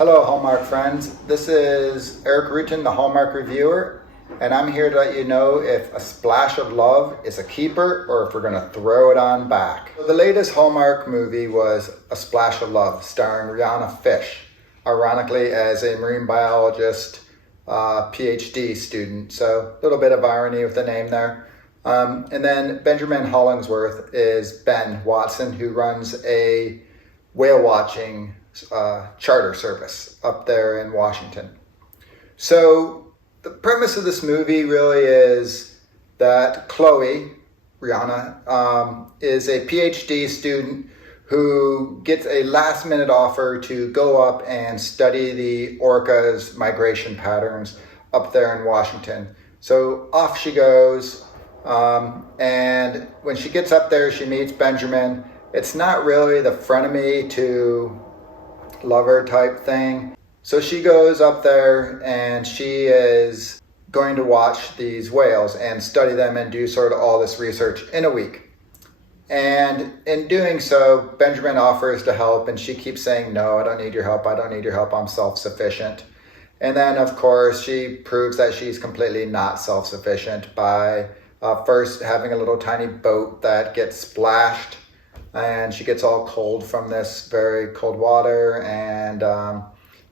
Hello, Hallmark friends. This is Eric Rutan, the Hallmark Reviewer, and I'm here to let you know if a splash of love is a keeper or if we're going to throw it on back. The latest Hallmark movie was A Splash of Love, starring Rhiannon, ironically as a marine biologist, Ph.D. student. So a little bit of irony with the name there. And then Benjamin Hollingsworth is Ben Watson, who runs a whale watching charter service up there in Washington. So the premise of this movie really is that Chloe, Rhiannon, is a PhD student who gets a last minute offer to go up and study the orcas' migration patterns up there in Washington. So off she goes, and when she gets up there, she meets Benjamin. It's not really the frenemy to lover type thing. So she goes up there and she is going to watch these whales and study them and do sort of all this research in a week. And in doing so, Benjamin offers to help and she keeps saying, no, I don't need your help. I don't need your help. I'm self-sufficient. And then of course she proves that she's completely not self-sufficient by first having a little tiny boat that gets splashed and she gets all cold from this very cold water, and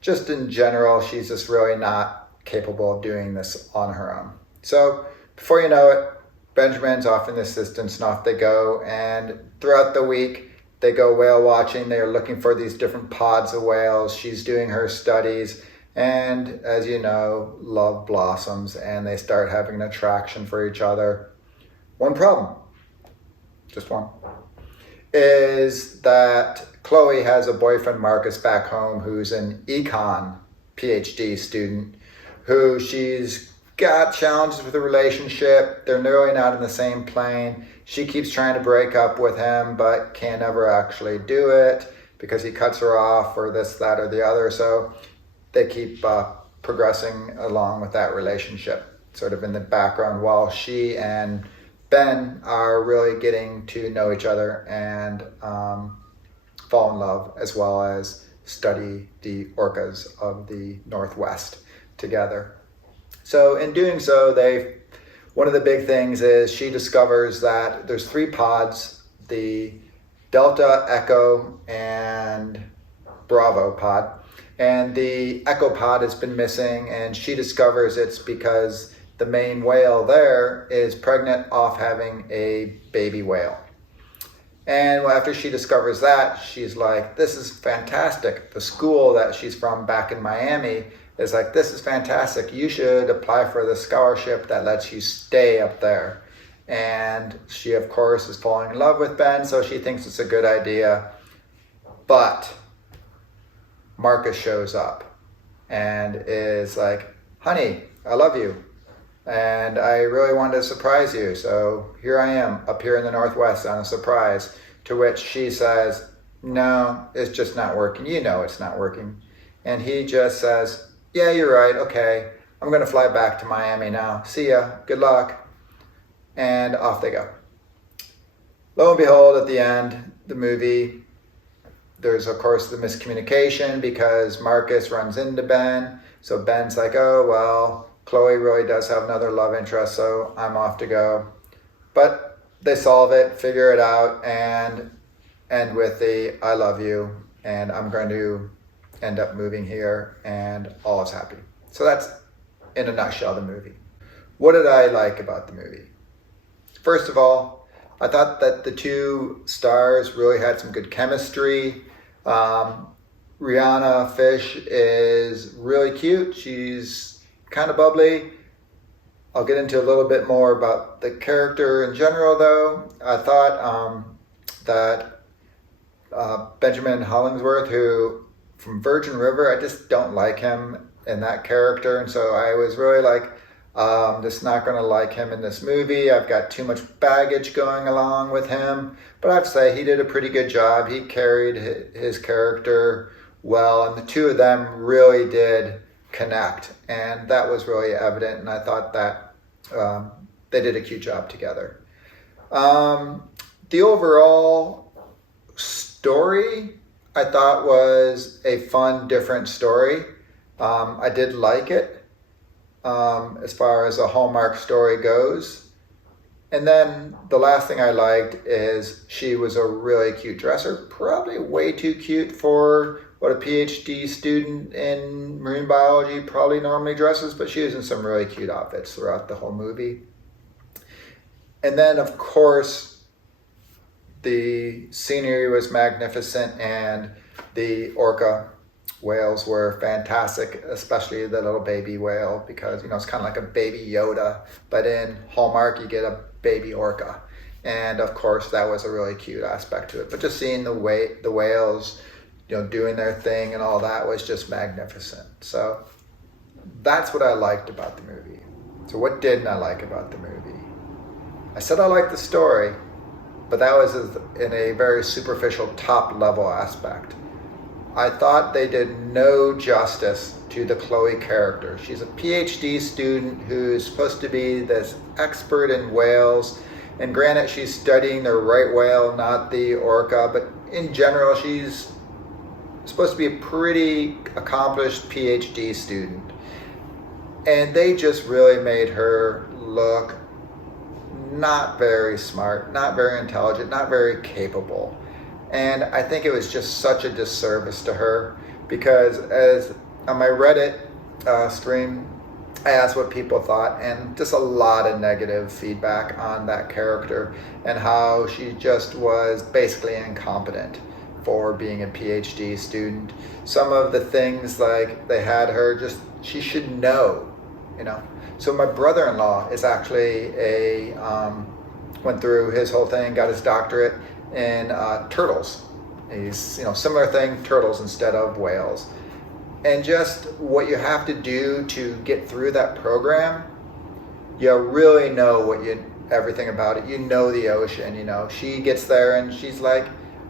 just in general she's just really not capable of doing this on her own. So before you know it, Benjamin's off in this distance and off they go, and throughout the week they go whale watching. They're looking for these different pods of whales. She's doing her studies, and as you know, love blossoms and they start having an attraction for each other. One problem, just one, is that Chloe has a boyfriend, Marcus, back home, who's an econ PhD student, who she's got challenges with the relationship. They're really not in the same plane. She keeps trying to break up with him, but can never actually do it because he cuts her off or this, that, or the other. So they keep progressing along with that relationship, sort of in the background, while she and Ben are really getting to know each other and fall in love, as well as study the orcas of the Northwest together. So in doing so, one of the big things is she discovers that there's 3 pods, the Delta, Echo, and Bravo pod. And the Echo pod has been missing, and she discovers it's because the main whale there is pregnant off having a baby whale. And after she discovers that, she's like, this is fantastic. The school that she's from back in Miami is like, this is fantastic. You should apply for the scholarship that lets you stay up there. And she, of course, is falling in love with Ben, so she thinks it's a good idea. But Marcus shows up and is like, honey, I love you. And I really wanted to surprise you. So here I am up here in the Northwest on a surprise, to which she says, no, it's just not working. You know it's not working. And he just says, yeah, you're right. Okay, I'm going to fly back to Miami now. See ya. Good luck. And off they go. Lo and behold, at the end, the movie, there's of course the miscommunication because Marcus runs into Ben. So Ben's like, oh, well, Chloe really does have another love interest, so I'm off to go. But they solve it, figure it out, and end with the I love you, and I'm going to end up moving here, and all is happy. So that's, in a nutshell, the movie. What did I like about the movie? First of all, I thought that the 2 stars really had some good chemistry. Rhiannon Fish is really cute. She's kind of bubbly. I'll get into a little bit more about the character in general, though. I thought that Benjamin Hollingsworth, who from Virgin River, I just don't like him in that character, and so I was really like, just not going to like him in this movie. I've got too much baggage going along with him, but I have to say he did a pretty good job. He carried his character well, and the 2 of them really did connect, and that was really evident, and I thought that they did a cute job together. The overall story I thought was a fun, different story. I did like it as far as a Hallmark story goes. And then the last thing I liked is she was a really cute dresser, probably way too cute for what a PhD student in marine biology probably normally dresses, but she was in some really cute outfits throughout the whole movie. And then, of course, the scenery was magnificent and the orca whales were fantastic, especially the little baby whale, because, you know, it's kind of like a baby Yoda, but in Hallmark you get a baby orca. And of course that was a really cute aspect to it. But just seeing the whales, you know, doing their thing and all that was just magnificent. So that's what I liked about the movie. So what didn't I like about the movie? I said I liked the story, but that was in a very superficial top level aspect. I thought they did no justice to the Chloe character. She's a PhD student who's supposed to be this expert in whales. And granted, she's studying the right whale, not the orca, but in general, she's supposed to be a pretty accomplished PhD student. And they just really made her look not very smart, not very intelligent, not very capable. And I think it was just such a disservice to her, because as on my Reddit stream, I asked what people thought, and just a lot of negative feedback on that character and how she just was basically incompetent for being a PhD student. Some of the things, like they had her just, she should know, you know. So my brother-in-law is actually went through his whole thing, got his doctorate in turtles. He's, you know, similar thing, turtles instead of whales. And just what you have to do to get through that program, you really know everything about it. You know the ocean, you know. She gets there and she's like,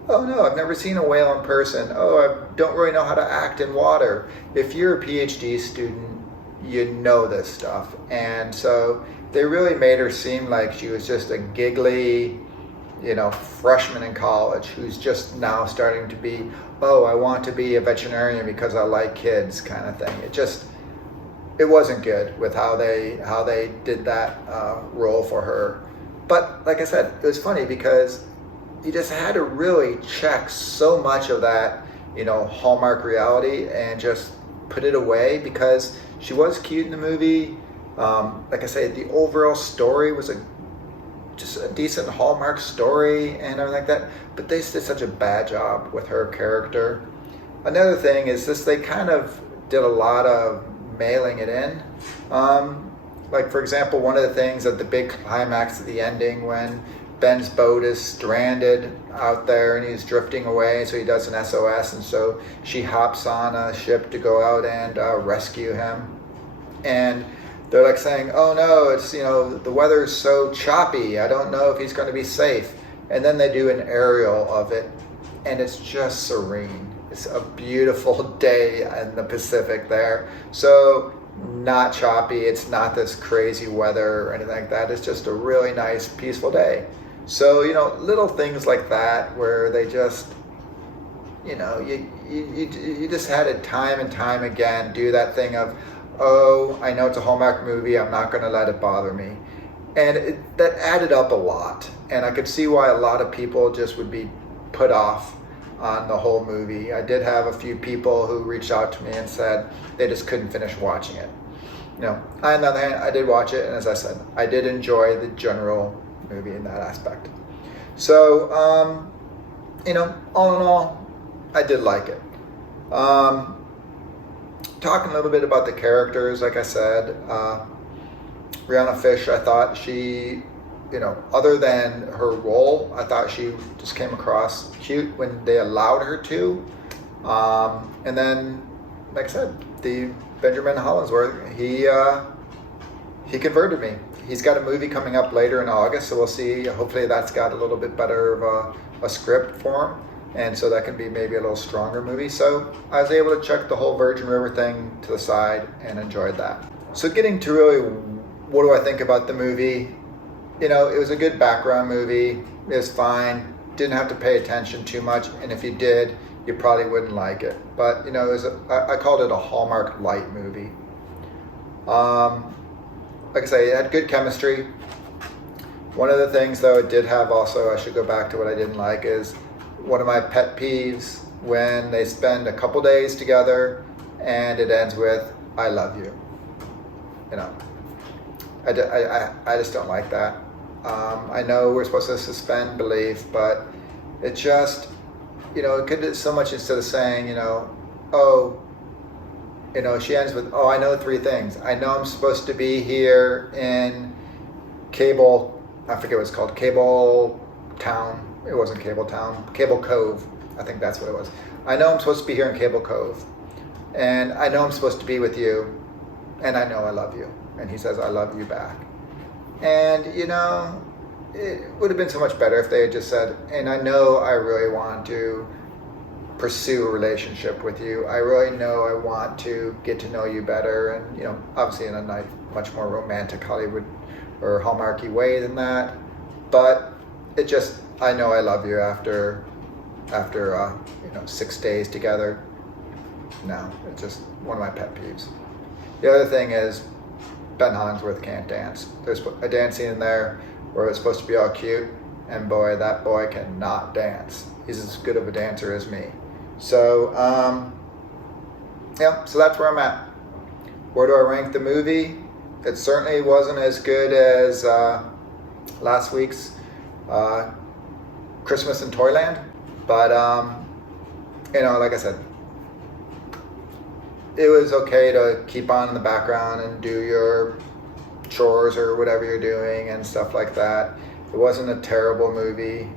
oh no, I've never seen a whale in person. Oh, I don't really know how to act in water. If you're a PhD student, you know this stuff. And so they really made her seem like she was just a giggly, you know, freshman in college who's just now starting to be, oh, I want to be a veterinarian because I like kids kind of thing. It wasn't good with how they did that role for her. But like I said, it was funny because you just had to really check so much of that, you know, Hallmark reality and just put it away, because she was cute in the movie. Like I say, the overall story was just a decent Hallmark story and everything like that, but they did such a bad job with her character. Another thing is this, they kind of did a lot of mailing it in. Like for example, one of the things at the big climax of the ending, when Ben's boat is stranded out there and he's drifting away, so he does an SOS, and so she hops on a ship to go out and rescue him. And they're like saying, oh no, it's, you know, the weather's so choppy, I don't know if he's going to be safe. And then they do an aerial of it, and it's just serene. It's a beautiful day in the Pacific there. So not choppy, it's not this crazy weather or anything like that. It's just a really nice, peaceful day. So, you know, little things like that where they just, you know, you just had it time and time again do that thing of, oh, I know it's a Hallmark movie, I'm not going to let it bother me. And that added up a lot. And I could see why a lot of people just would be put off on the whole movie. I did have a few people who reached out to me and said they just couldn't finish watching it. You know, on the other hand, I did watch it, and as I said, I did enjoy the general movie in that aspect. So, you know, all in all, I did like it. Talking a little bit about the characters, like I said, Rhiannon Fish, I thought she, you know, other than her role, I thought she just came across cute when they allowed her to. And then, like I said, the Benjamin Hollingsworth, he converted me. He's got a movie coming up later in August, so we'll see. Hopefully that's got a little bit better of a script for him, and so that can be maybe a little stronger movie. So I was able to check the whole Virgin River thing to the side and enjoyed that. So getting to really, what do I think about the movie? You know, it was a good background movie. It was fine. Didn't have to pay attention too much, and if you did, you probably wouldn't like it. But you know, I called it a Hallmark light movie. Like I say, it had good chemistry. One of the things though it did have also, I should go back to what I didn't like, is one of my pet peeves when they spend a couple days together and it ends with, I love you. You know, I just don't like that. I know we're supposed to suspend belief, but it just, you know, it could do so much instead of saying, you know, oh, you know, she ends with, oh, I know 3 things. I know I'm supposed to be here in Cable, I forget what it's called, Cable Town. It wasn't Cable Town, Cable Cove. I think that's what it was. I know I'm supposed to be here in Cable Cove. And I know I'm supposed to be with you. And I know I love you. And he says, I love you back. And, you know, it would have been so much better if they had just said, and I know I really want to pursue a relationship with you. I really know I want to get to know you better. And, you know, obviously in a much more romantic Hollywood or Hallmarky way than that. But it just, I know I love you after you know, 6 days together. No, it's just one of my pet peeves. The other thing is Ben Hollingsworth can't dance. There's a dance scene in there where it's supposed to be all cute, and boy, that boy cannot dance. He's as good of a dancer as me. So, yeah, so that's where I'm at. Where do I rank the movie? It certainly wasn't as good as last week's Christmas in Toyland, but you know, like I said, it was okay to keep on in the background and do your chores or whatever you're doing and stuff like that. It wasn't a terrible movie.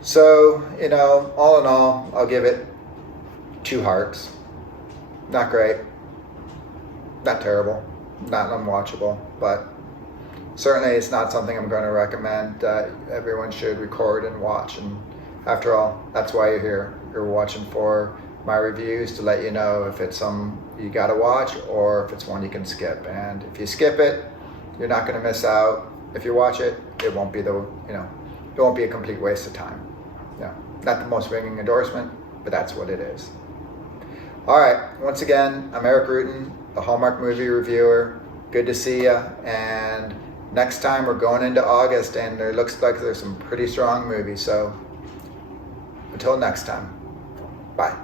So, you know, all in all, I'll give it 2 hearts. Not great, not terrible, not unwatchable, but certainly it's not something I'm going to recommend that everyone should record and watch. And after all, that's why you're here. You're watching for my reviews to let you know if it's some you got to watch or if it's one you can skip. And if you skip it, you're not going to miss out. If you watch it, it won't be it won't be a complete waste of time. Yeah, not the most ringing endorsement, but that's what it is. All right, once again, I'm Eric Rutan, the Hallmark movie reviewer. Good to see you. And next time we're going into August, and it looks like there's some pretty strong movies. So until next time, bye.